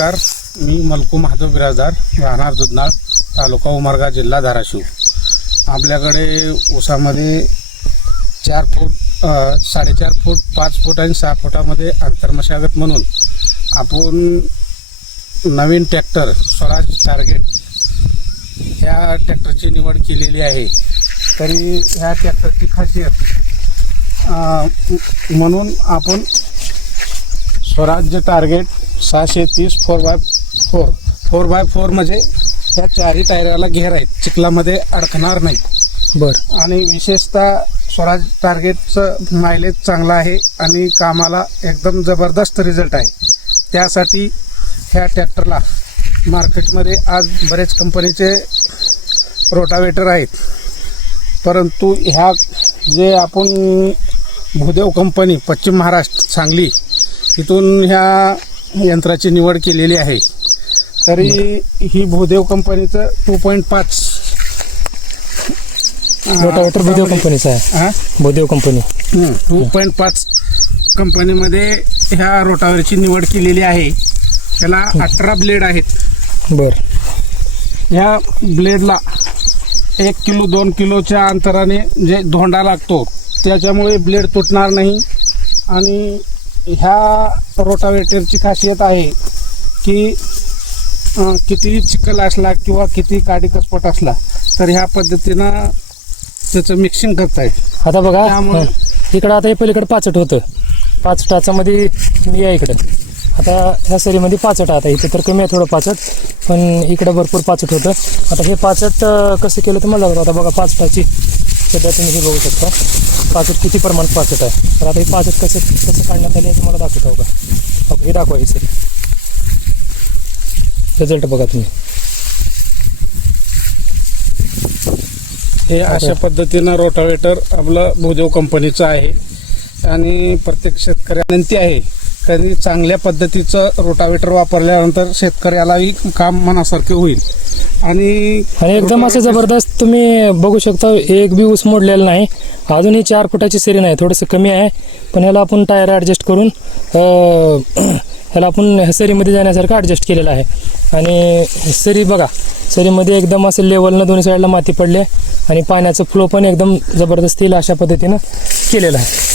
नमस्कार, मी मलकू महादेव बिराजदार, राहणार दुधनाळ, तालुका उमरगा, जिल्हा धाराशिव. आपल्याकडे ऊसामध्ये 4 फूट 4.5 फूट 5 फूट आणि 6 फुटामध्ये आंतरमशागत म्हणून आपण नवीन ट्रॅक्टर स्वराज टार्गेट ह्या ट्रॅक्टरची निवड केलेली आहे. तरी ह्या ट्रॅक्टरची खासियत म्हणून आपण स्वराज्य टार्गेट 630 4x4 म्हणजे ह्या चारही टायराला घेर आहेत, चिखलामध्ये अडकणार नाही. बरं. आणि विशेषतः स्वराज टार्गेटचं मायलेज चांगला आहे आणि कामाला एकदम जबरदस्त रिझल्ट आहे. त्यासाठी ह्या ट्रॅक्टरला मार्केटमध्ये आज बरेच कंपनीचे रोटावेटर आहेत, परंतु ह्या जे आपण भूदेव कंपनी पश्चिम महाराष्ट्र सांगली इथून ह्या यंत्राची निवड केलेली आहे. तरी ही भूदेव कंपनीचं 2.5 रोटावेटर भूदेव कंपनीचा आहे. भूदेव कंपनी 2.5 कंपनीमध्ये ह्या रोटावेटरची निवड केलेली आहे. त्याला 18 ब्लेड आहेत. बरं. ह्या ब्लेडला 1 किलो 2 किलोच्या अंतराने जे धोंडा लागतो त्याच्यामुळे ब्लेड तुटणार नाही. आणि ह्या रोटावेटरची खासियत आहे की कितीही चिखल असला किंवा किती काडीकसपट असला तर ह्या पद्धतीनं त्याचं मिक्सिंग करता येईल. आता बघा इकडं आता हे पलीकडे पाचट होतं, पाचटाच्यामध्ये मी आहे इकडं. आता ह्या सरीमध्ये पाचट, आता इथे तर कमी आहे थोडं पाचट, पण इकडं भरपूर पाचट होतं. आता हे पाचट कसं केलं तर मला लागतं. आता बघा पाचटाची सध्या तुम्ही हे बघू शकता पाचट किती प्रमाणात पाचट आहे. तर आता हे पाचट कसं काढण्यात आले तुम्हाला दाखवतो का. ओके, हे दाखवा सर रिझल्ट बघा तुम्ही. हे अशा पद्धतीनं रोटावेटर आपलं भूदेव कंपनीचं आहे. आणि प्रत्येक शेतकऱ्याला विनंती आहे कधी चांगल्या पद्धतीचं रोटावेटर वापरल्यानंतर शेतकऱ्यालाही काम मनासारखे होईल. आणि एकदम असं जबरदस्त तुम्ही बघू शकता, एक बी ऊस मोडलेला नाही. अजूनही 4 फुटाची सरी नाही, थोडंसं कमी आहे, पण ह्याला आपण टायर ॲडजस्ट करून ह्याला आपण सरीमध्ये जाण्यासारखं ॲडजस्ट केलेलं आहे. आणि सरी बघा, सरीमध्ये एकदम असं लेवलनं दोन्ही साईडला माती पडली आणि पाण्याचं फ्लो पण एकदम जबरदस्त येईल अशा पद्धतीनं केलेलं आहे.